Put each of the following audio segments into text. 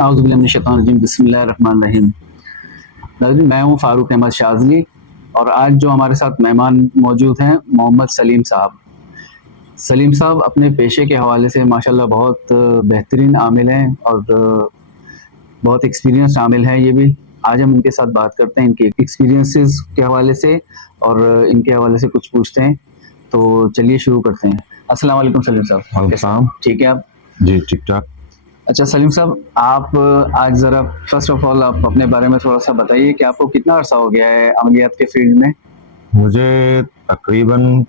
औज़ुबिल्लाहिमिनश्शैतानिर्रजीम बिस्मिल्लाहिर्रहमानिर्रहीम। नाज़रीन, मैं हूँ फ़ारूक अहमद शाज़ली और आज जो हमारे साथ मेहमान मौजूद हैं मोहम्मद सलीम साहब। सलीम साहब अपने पेशे के हवाले से माशाल्लाह बहुत बेहतरीन आमिल हैं और बहुत एक्सपीरियंस्ड आमिल हैं ये भी। आज हम इनके साथ बात करते हैं इनके एक्सपीरियंसेस के हवाले से और इनके हवाले से कुछ पूछते हैं। तो चलिए शुरू करते हैं। अस्सलाम वालेकुम सलीम साहब। वालेकुम सलाम। ठीक है आप? जी ठीक ठाक। अच्छा सलीम साहब, आप आज ज़रा फर्स्ट ऑफ ऑल आप अपने बारे में थोड़ा सा बताइए कि आपको कितना अरसा हो गया है अमलियात के फील्ड में? मुझे तकरीबन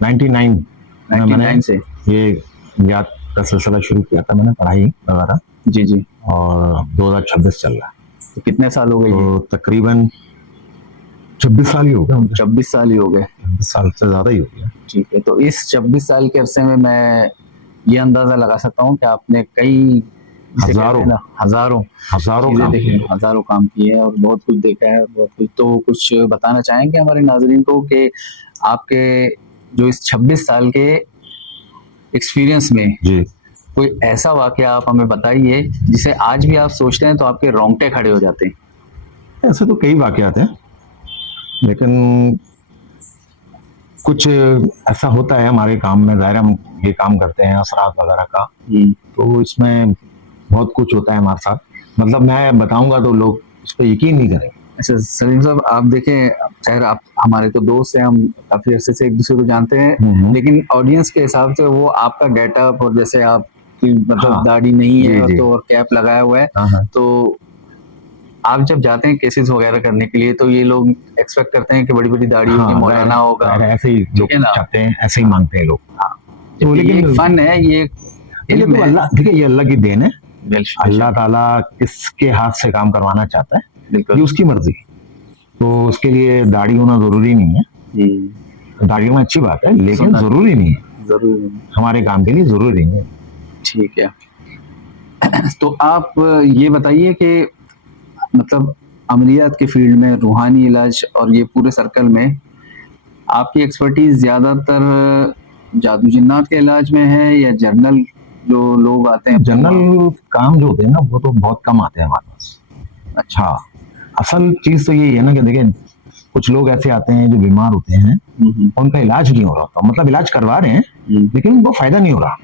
99 में मैंने 99 से? ये याद का सिलसिला शुरू किया था, मैंने पढ़ाई वगैरह, जी जी। और 2026 चल रहा है तो कितने साल हो गए? तो तकरीबन 26 साल ही हो गए मुझे। 26 साल ही हो गए। 26 साल से ज़्यादा ही हो गया। ठीक है, तो इस 26 साल के अरसे में मैं ये अंदाज़ा लगा सकता हूँ कि आपने कई हज़ारों काम किए। हज़ारों काम किए हैं और बहुत कुछ देखा है, बहुत कुछ। तो कुछ बताना चाहेंगे हमारे नाज़रीन को कि आपके जो इस 26 साल के एक्सपीरियंस में जी कोई ऐसा वाक़या आप हमें बताइए जिसे आज भी आप सोचते हैं तो आपके रोंगटे खड़े हो जाते हैं। ऐसे तो कई वाक़यात हैं, लेकिन कुछ ऐसा होता है हमारे काम में, ज़ाहिर हम ये काम करते हैं असरात वगैरह का, तो इसमें बहुत कुछ होता है हमारे साथ। मतलब मैं बताऊंगा तो लोग उस पर यकीन नहीं करेंगे। अच्छा सलीम साहब, आप देखें, खैर आप हमारे तो दोस्त हैं, हम काफी अरसे से एक दूसरे को जानते हैं, लेकिन ऑडियंस के हिसाब से वो आपका गेटअप और जैसे आप मतलब दाढ़ी नहीं है तो कैप लगाया हुआ है, तो आप जब जाते हैं केसेस वगैरह करने के लिए तो ये लोग एक्सपेक्ट करते हैं कि बड़ी बड़ी दाढ़ी होगी, मौलाना होगा, ऐसे ही लोग चाहते हैं, ऐसे ही मांगते हैं लोग। तो लेकिन फन है ये, अल्लाह, देखिए ये अल्लाह की देन है। अल्लाह ताला किसके हाथ से काम करवाना चाहता है ये उसकी मर्जी, तो उसके लिए दाढ़ी होना जरूरी नहीं है। दाढ़ी होना अच्छी बात है लेकिन जरूरी नहीं है, हमारे काम के लिए जरूरी नहीं है। ठीक है। तो आप ये बताइए कि मतलब अमलियात के फील्ड में, रूहानी इलाज और ये पूरे सर्कल में आपकी एक्सपर्टीज ज्यादातर जादू जिन्नात के इलाज में है या जर्नल जो लोग आते हैं? जनरल काम जो होते हैं ना वो तो बहुत कम आते हैं हमारे पास। अच्छा, असल चीज तो यही है ना कि देखिए कुछ लोग ऐसे आते हैं जो बीमार होते हैं, उनका इलाज नहीं हो रहा होता, मतलब इलाज करवा रहे हैं लेकिन उनको फायदा नहीं हो रहा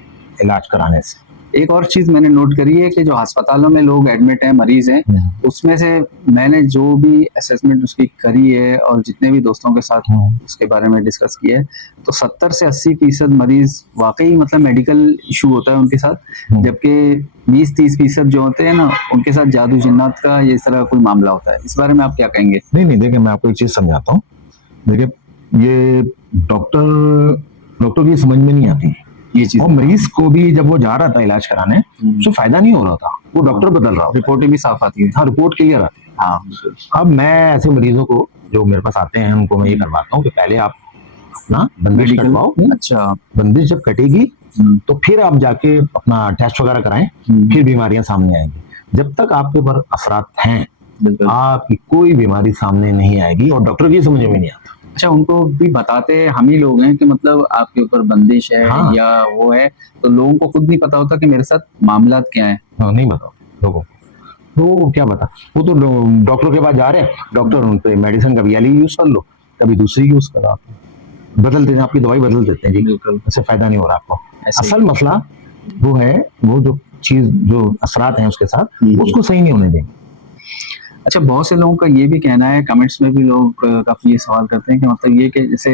इलाज कराने से। एक और चीज मैंने नोट करी है कि जो अस्पतालों में लोग एडमिट हैं, मरीज हैं, उसमें से मैंने जो भी असेसमेंट उसकी करी है और जितने भी दोस्तों के साथ उसके बारे में डिस्कस किया है, तो 70 से 80% मरीज वाकई मतलब मेडिकल इशू होता है उनके साथ, जबकि 20-30% जो होते हैं ना उनके साथ जादू जिन्नात का ये तरह कोई मामला होता है। इस बारे में आप क्या कहेंगे? नहीं देखिए मैं आपको एक चीज समझाता हूँ। देखिए ये डॉक्टर की समझ में नहीं आती ये चीज, और मरीज को भी जब वो जा रहा था इलाज कराने उसको फायदा नहीं हो रहा था, वो डॉक्टर बदल रहा, रिपोर्टें भी साफ आती है। हाँ, रिपोर्ट क्लियर आती है। हाँ, अब मैं ऐसे मरीजों को जो मेरे पास आते हैं उनको मैं ये करवाता हूँ कि पहले आप अपना बंदिश कटवाओ। अच्छा, बंदिश जब कटेगी तो फिर आप जाके अपना टेस्ट वगैरह कराएं, फिर बीमारियां सामने आएंगी। जब तक आपके ऊपर असरात हैं आपकी कोई बीमारी सामने नहीं आएगी और डॉक्टर की समझ में नहीं आता। अच्छा, उनको भी बताते हम ही लोग हैं कि मतलब आपके ऊपर बंदिश है या वो है, तो लोगों को खुद नहीं पता होता कि मेरे साथ मामलात क्या है। नहीं बताओ लोगों को, वो क्या बता, वो तो डॉक्टर के पास जा रहे हैं, डॉक्टर उन पे मेडिसिन कभी वाली यूज कर लो कभी दूसरी यूज करो, बदल देते हैं, आपकी दवाई बदल देते हैं जी, उससे फायदा नहीं हो रहा आपको। असल मसला वो है, वो जो चीज जो असरात हैं उसके साथ उसको सही नहीं होने देंगे। अच्छा, बहुत से लोगों का ये भी कहना है, कमेंट्स में भी लोग काफी ये सवाल करते हैं कि मतलब ये कि जैसे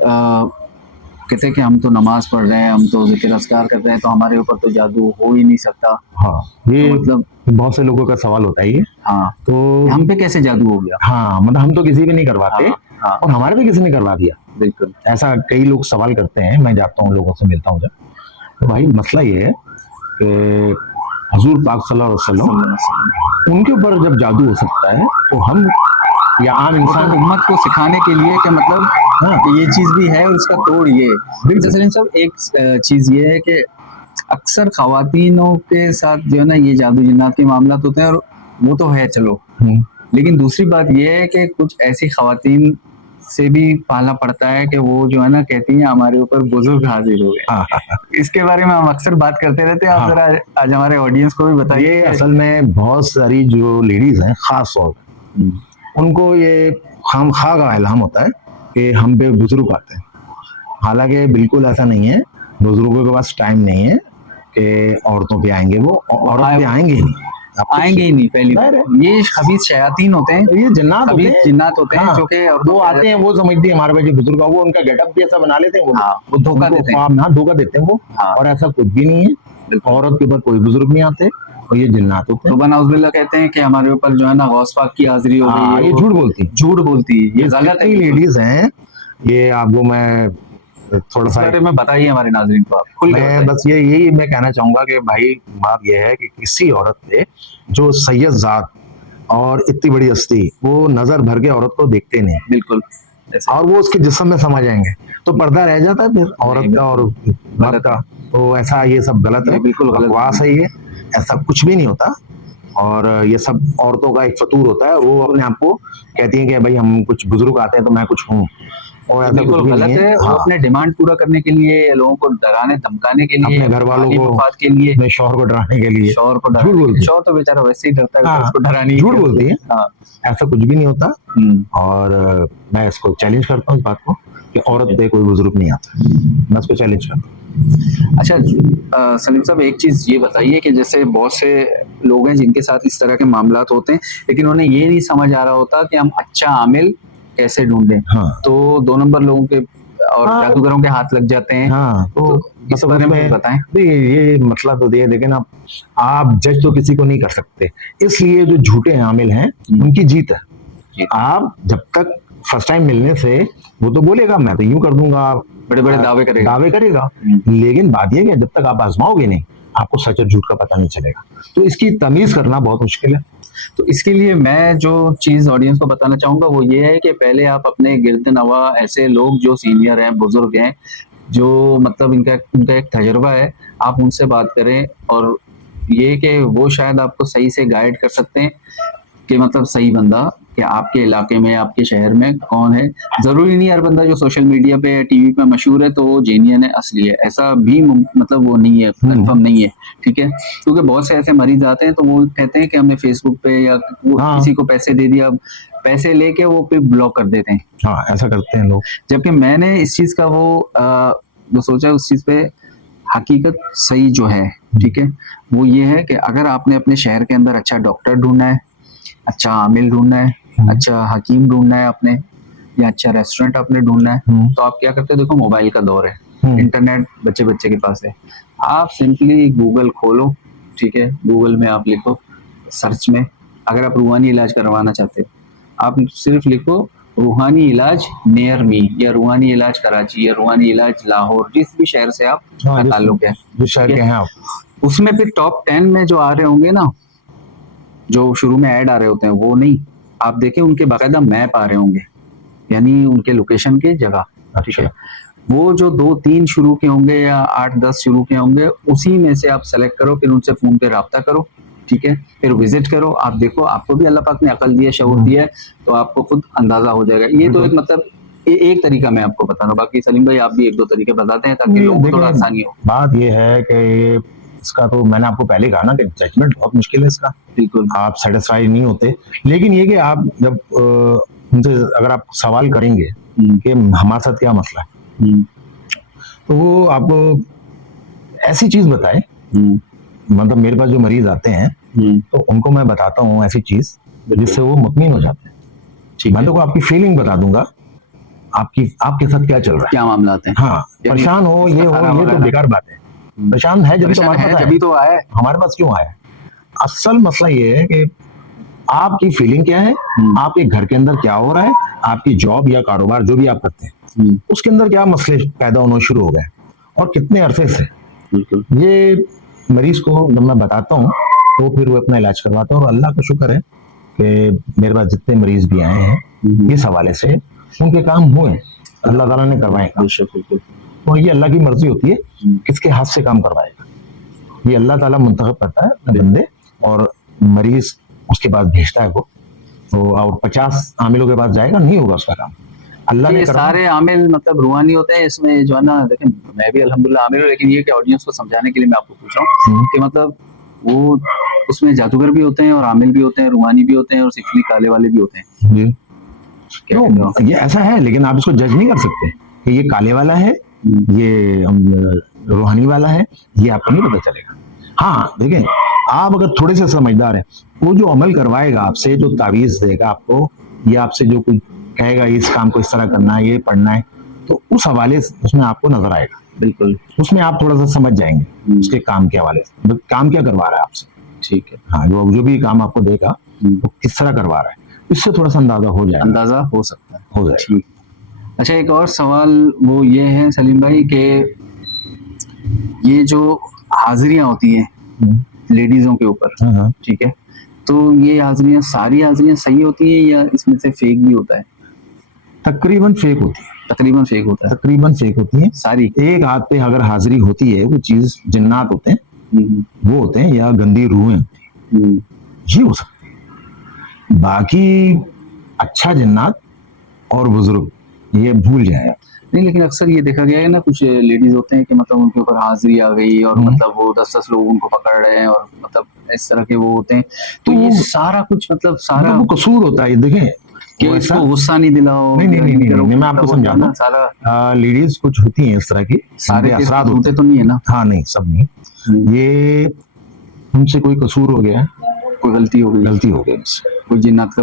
कहते हैं कि हम तो नमाज पढ़ रहे हैं, हम तो ज़िक्र अस्कार कर रहे हैं, तो हमारे ऊपर तो जादू हो ही नहीं सकता। हाँ, ये तो मतलब बहुत से लोगों का सवाल होता है ये। हाँ, तो हम पे कैसे जादू हो गया? हाँ, मतलब हम तो किसी भी नहीं करवाते। हाँ, और हमारे भी किसी ने करवा दिया। बिल्कुल, ऐसा कई लोग सवाल करते हैं, मैं जाता हूँ लोगों से मिलता हूँ जब, तो भाई मसला ये है कि हुजूर पाक सल्लल्लाहु अलैहि वसल्लम उनके ऊपर जब जादू हो सकता है तो हम या आम इंसान उम्मत को सिखाने के लिए कि मतलब ये चीज भी है और इसका तोड़ ये। सलीम साहब, एक चीज ये है कि अक्सर खवातीनों के साथ जो है ना ये जादू जिन्नात के मामला होते हैं और वो तो है चलो, लेकिन दूसरी बात ये है कि कुछ ऐसी खवातीन से भी पालना पड़ता है कि वो जो है ना कहती है हमारे ऊपर बुजुर्ग हाजिर हो गए। हाँ हाँ हाँ। इसके बारे में हम अक्सर बात करते रहते हैं। आप हाँ। जरा आज हमारे ऑडियंस को भी बताइए। ये असल में बहुत सारी जो लेडीज हैं खास तौर पर, उनको ये खामखा का इल्हाम होता है कि हम पे बुजुर्ग आते हैं। हालांकि बिल्कुल ऐसा नहीं है, बुजुर्गों के पास टाइम नहीं है कि औरतों पे आएंगे, वो औरत पे आएंगे ही नहीं, आएंगे ही नहीं। पहली बार ये खबीस शयातीन होते हैं, ये जन्नात होते हैं, जिन्नात होते हैं। हाँ, जो कि वो आते हैं, वो समझते हैं हमारे पास जो बुजुर्ग है, वो उनका गेटअप भी ऐसा बना लेते हैं, वो धोखा देते हैं। हाँ, धोखा देते हैं वो। और ऐसा कुछ भी नहीं है, औरत के ऊपर कोई बुजुर्ग नहीं आते, और ये जिन्नात होते हैं। रुबना उज़बिल्लाह कहते हैं कि हमारे ऊपर जो है ना गौस पाक की हाजिरी हो गई है। ये झूठ बोलती है, झूठ बोलती है, ये गलत है। लेडीज हैं, ये आपको मैं थोड़ा सा बारे में बताइए हमारे नाज़रीन को, आप मैं बस यही मैं कहना चाहूंगा कि भाई बात यह है कि किसी औरत पे जो सैयद जात और इतनी बड़ी हस्ती, वो नजर भर के औरत को देखते नहीं, बिल्कुल, और वो उसके जिस्म में समा जाएंगे, तो पर्दा रह जाता है फिर औरत का और मर्द का। तो ऐसा ये सब गलत है, बिल्कुल बकवास है ये, ऐसा कुछ भी नहीं होता। और ये सब औरतों का एक फतूर होता है, वो अपने आप को कहती हैं कि भाई हम कुछ बुजुर्ग आते हैं तो मैं कुछ हूँ, और ऐसा कुछ भी नहीं है। वो अपने डिमांड पूरा करने के लिए, लोगों को डराने धमकाने के लिए, अपने घर वालों को, मफाद के लिए, अपने शौहर को डराने के लिए, शौहर को झूठ बोलती है। शौहर तो बेचारा वैसे ही डरता है, उसको डराने झूठ बोलती है। ऐसा कुछ भी नहीं होता। और मैं इसको चैलेंज करता हूँ इस बात को कि औरत पे कोई बुजुर्ग नहीं आता, मैं इसको चैलेंज करता हूँ। अच्छा सलीम साहब, एक चीज ये बताइए कि जैसे बहुत से लोग हैं जिनके साथ इस तरह के मामलात होते हैं, लेकिन उन्हें ये नहीं समझ आ रहा होता कि हम अच्छा आमिल कैसे ढूंढें। तो 2 नंबर लोगों के और जादूगरों के हाथ लग जाते हैं। तो इस बारे में बताएं। ये मसला तो ये, लेकिन आप जज तो किसी को नहीं कर सकते, इसलिए जो झूठे आमिल हैं उनकी जीत है। आप जब तक फर्स्ट टाइम मिलने से वो तो बोलेगा मैं तो यूं कर दूंगा, बड़े बड़े दावे करेगा, लेकिन बात यह है जब तक आप आजमाओगे नहीं, आपको सच और झूठ का पता नहीं चलेगा। तो इसकी तमीज करना बहुत मुश्किल है। तो इसके लिए मैं जो चीज ऑडियंस को बताना चाहूंगा वो ये है कि पहले आप अपने गिर्द नवा ऐसे लोग जो सीनियर हैं, बुजुर्ग हैं, जो मतलब इनका एक तजुर्बा है, आप उनसे बात करें। और ये कि वो शायद आपको सही से गाइड कर सकते हैं कि मतलब सही बंदा कि आपके इलाके में, आपके शहर में कौन है। जरूरी नहीं हर बंदा जो सोशल मीडिया पे या टीवी पे मशहूर है तो वो जेन्युइन है, असली है, ऐसा भी मतलब वो नहीं है, कंफर्म नहीं है, ठीक है। क्योंकि बहुत से ऐसे मरीज आते हैं तो वो कहते हैं कि हमने फेसबुक पे या किसी को पैसे दे दिया, पैसे लेके वो फिर ब्लॉक कर देते हैं। हाँ, ऐसा करते हैं लोग। जबकि मैंने इस चीज का वो सोचा, उस चीज पे हकीकत सही जो है, ठीक है, वो ये है कि अगर आपने अपने शहर के अंदर अच्छा डॉक्टर ढूंढना है, अच्छा आमिल ढूंढना है, अच्छा हकीम ढूंढना है आपने, या अच्छा रेस्टोरेंट आपने ढूंढना है, तो आप क्या करते हो? देखो मोबाइल का दौर है, इंटरनेट बच्चे के पास है, आप सिंपली गूगल खोलो, ठीक है, गूगल में आप लिखो सर्च में, अगर आप रूहानी इलाज करवाना चाहते हो आप सिर्फ लिखो रूहानी इलाज नियर मी, या रूहानी इलाज कराची, या रूहानी इलाज लाहौर, जिस भी शहर से आप ताल्लुक है, जिस शहर के हैं आप, उसमें फिर टॉप 10 में जो आ रहे होंगे ना, जो शुरू में ऐड आ रहे होते हैं, वो नहीं, आप देखें उनके बाकायदा मैप आ रहे होंगे, यानी उनके लोकेशन के जगह, ठीक है। वो जो 2-3 शुरू के होंगे या 8-10 शुरू के होंगे, उसी में से आप सेलेक्ट करो, फिर उनसे फोन पे राब्ता करो, ठीक है, फिर विजिट करो, आप देखो, आपको भी अल्लाह पाक ने अकल दी है, शऊर दिया है, तो आपको खुद अंदाजा हो जाएगा। ये तो एक मतलब एक तरीका मैं आपको बता रहा हूँ, बाकी सलीम भाई आप भी 1-2 तरीके बताते हैं ताकि लोगों को थोड़ा आसानी हो। बात ये है कि इसका तो मैंने आपको पहले कहा ना कि जजमेंट बहुत मुश्किल है इसका, बिल्कुल आप सेटिस्फाइड नहीं होते, लेकिन ये कि आप जब उनसे अगर आप सवाल करेंगे कि हमारे साथ क्या मसला है, तो वो आपको ऐसी चीज बताए, मतलब मेरे पास जो मरीज आते हैं तो उनको मैं बताता हूँ ऐसी चीज जिससे वो मुतमिन हो जाते हैं। मैं तो आपकी फीलिंग बता दूंगा, आपके साथ क्या चल रहा है, क्या मामला है। हाँ, परेशान हो, ये तो बेकार बात है, परेशान है जब तो आया, हमारे पास क्यों आया। असल मसला ये है कि आपकी फीलिंग क्या है, आपके घर के अंदर क्या हो रहा है, आपकी जॉब या कारोबार जो भी आप करते हैं उसके अंदर क्या मसले पैदा होने शुरू हो गए और कितने अरसे से। ये मरीज को जब मैं बताता हूँ तो फिर वो अपना इलाज करवाता है, और अल्लाह का शुक्र है कि मेरे पास जितने मरीज भी आए हैं इस हवाले से उनके काम हुए, अल्लाह ताला ने करवाए। तो ये अल्लाह की मर्जी होती है किसके हाथ से काम करवाएगा, ये अल्लाह ताला मुंतखब करता है बंदे, और मरीज उसके बाद भेजता है वो, तो और 50 आमिलों के पास जाएगा, नहीं होगा उसका काम। अल्लाह ने ये करवाया। सारे आमिल मतलब रूहानी होते हैं इसमें जो है ना। देखिए मैं भी अल्हम्दुलिल्लाह आमिल हूँ, लेकिन ये कि ऑडियंस को समझाने के लिए मैं आपको पूछ रहा हूँ कि मतलब वो उसमें जादूगर भी होते हैं और आमिल भी होते हैं, रूहानी भी होते हैं और सिफली काले वाले भी होते हैं। जी क्या कहते हो? तो ये ऐसा है, लेकिन आप इसको जज नहीं कर सकते कि ये काले वाला है, ये रूहानी वाला है, ये आपको नहीं पता चलेगा। हाँ देखें, आप अगर थोड़े से समझदार हैं, वो जो अमल करवाएगा आपसे, जो तावीज देगा आपको, या आपसे जो कुछ कहेगा इस काम को इस तरह करना है, ये पढ़ना है, तो उस हवाले से उसमें आपको नजर आएगा। बिल्कुल, उसमें आप थोड़ा सा समझ जाएंगे उसके काम के हवाले से, काम क्या करवा रहा है आपसे। ठीक है। हाँ, जो भी काम आपको देगा वो किस तरह करवा रहा है, इससे थोड़ा सा अंदाजा हो जाएगा। अंदाजा हो सकता है। हो जाएगा। ठीक। अच्छा, एक और सवाल वो ये है सलीम भाई कि ये जो हाजिरियां होती हैं लेडीजों के ऊपर, हाँ, ठीक है, तो ये हाजिरियां सारी हाजिरियां सही होती हैं या इसमें से फेक भी होता है? तकरीबन फेक होती है, तकरीबन फेक होता है तकरीबन फेक होती है। सारी। एक हाथ पे अगर हाजिरी होती है, वो चीज जिन्नात होते हैं, वो होते हैं, या गंदी रूहें होती हैं, ये हो सकती है। बाकी अच्छा जिन्नात और बुजुर्ग ये भूल जाए। नहीं, लेकिन अक्सर ये देखा गया है ना, कुछ लेडीज होते हैं कि मतलब उनके ऊपर हाजिरी आ गई और मतलब वो 10-10 लोग उनको पकड़ रहे हैं और मतलब इस तरह के वो होते हैं, तो ये सारा कुछ मतलब सारा वो कसूर होता है। देखें कि वो इसको ऐसा गुस्सा नहीं दिलाओ। नहीं, मैं आपको समझा दूं। सारा लेडीज कुछ होती हैं इस तरह की, सारे जिनके केस असरात होते तो नहीं है ना? हाँ नहीं, सब नहीं। ये उनसे कोई कसूर हो गया, कोई गलती हो गई उनसे, कोई जिन्नात का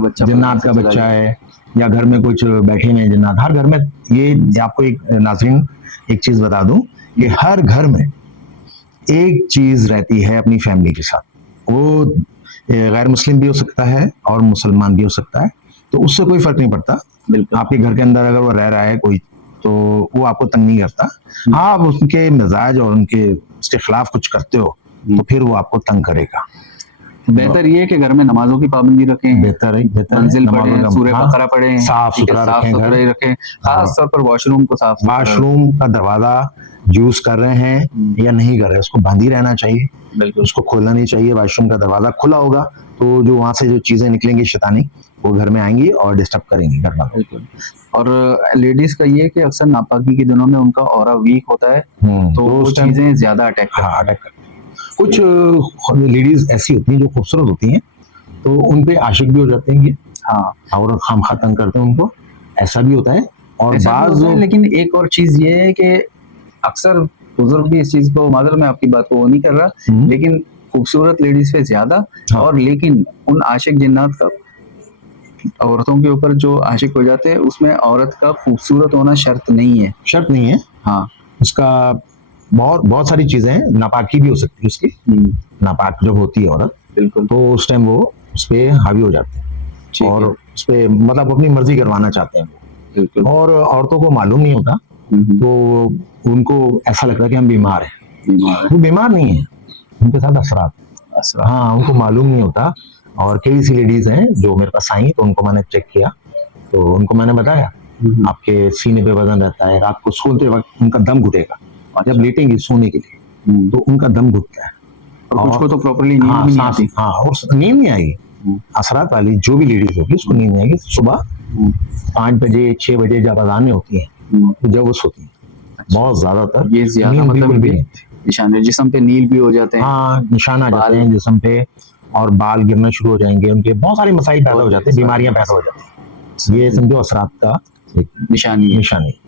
बच्चा है, या घर में कुछ बैठे हुए हैं जिन्नात। हर घर में ये आपको एक नाज़रीन एक चीज बता दूं कि हर घर में एक चीज रहती है अपनी फैमिली के साथ। वो गैर मुस्लिम भी हो सकता है और मुसलमान भी हो सकता है, तो उससे कोई फर्क नहीं पड़ता। आपके घर के अंदर अगर वो रह रहा है कोई, तो वो आपको तंग नहीं करता। हाँ, आप उनके मिजाज और उसके खिलाफ कुछ करते हो तो फिर वो आपको तंग करेगा। बेहतर ये है कि घर में नमाजों की पाबंदी रखें, बेहतर है मंजिल पढ़ें, सूरह बकरा पढ़ें, साफ सुथरा रखें, खास तौर पर वॉशरूम को साफ, वॉशरूम का दरवाजा यूज कर रहे हैं या नहीं कर रहे हैं, उसको बंद ही रहना चाहिए, बिल्कुल उसको खोलना नहीं चाहिए। वॉशरूम का दरवाजा खुला होगा तो जो वहां से जो चीजें निकलेंगी शैतानी, वो घर में आएंगी और डिस्टर्ब करेंगी घर में। बिल्कुल। और लेडीज का ये कि अक्सर नापाकी के दिनों में उनका ऑरा वीक होता है, तो वो चीजें ज्यादा अटैक करती हैं। कुछ लेडीज ऐसी होती हैं जो खूबसूरत होती हैं, तो उन पे आशिक भी हो जाते हैं ये, हाँ, और खामखा तंग करते हैं उनको, ऐसा भी होता है। और बाज लेकिन एक और चीज ये है कि अक्सर बुजुर्ग भी इस चीज को, मादर मैं आपकी बात को वो नहीं कर रहा, लेकिन खूबसूरत लेडीज पे ज्यादा, और लेकिन उन आशिक जिन्नात का औरतों के ऊपर जो आशिक हो जाते हैं, उसमें औरत का खूबसूरत होना शर्त नहीं है। हाँ, उसका बहुत सारी चीजें हैं, नापाकी भी हो सकती है उसकी। नापाक जब होती है औरत, बिल्कुल, तो उस टाइम वो उस पे हावी हो जाते हैं और उस पे मतलब अपनी मर्जी करवाना चाहते हैं वो, बिल्कुल। और औरतों को मालूम नहीं होता, तो उनको ऐसा लगता है कि हम बीमार हैं। वो बीमार नहीं है, उनके साथ असरात। हाँ, उनको मालूम नहीं होता। और कई सी लेडीज हैं जो मेरे पास आई, तो उनको मैंने चेक किया, तो उनको मैंने बताया आपके सीने पे वजन रहता है, रात को सोते वक्त उनका दम घुटेगा, जब लेटेंगी सोने के लिए तो उनका दम घुटता है, और कुछ को तो प्रॉपर्ली नींद भी नहीं आती। हाँ, और नींद नहीं आएगी। असरात वाली जो भी लेडीज होगी उसको नींद नहीं आएगी। सुबह 5 बजे 6 बजे जब अज़ानें होती हैं, तो जब वो सोती है, बहुत ज्यादातर ये ज्यादा मतलब निशान जिस्म पे नील भी हो जाते हैं। हाँ, निशान आ जाते हैं जिस्म पे, और बाल गिरना शुरू हो जाएंगे, उनके बहुत सारे मसाइल पैदा हो जाते हैं, बीमारियां पैदा हो जाती हैं। ये समझो असरात का एक निशानी।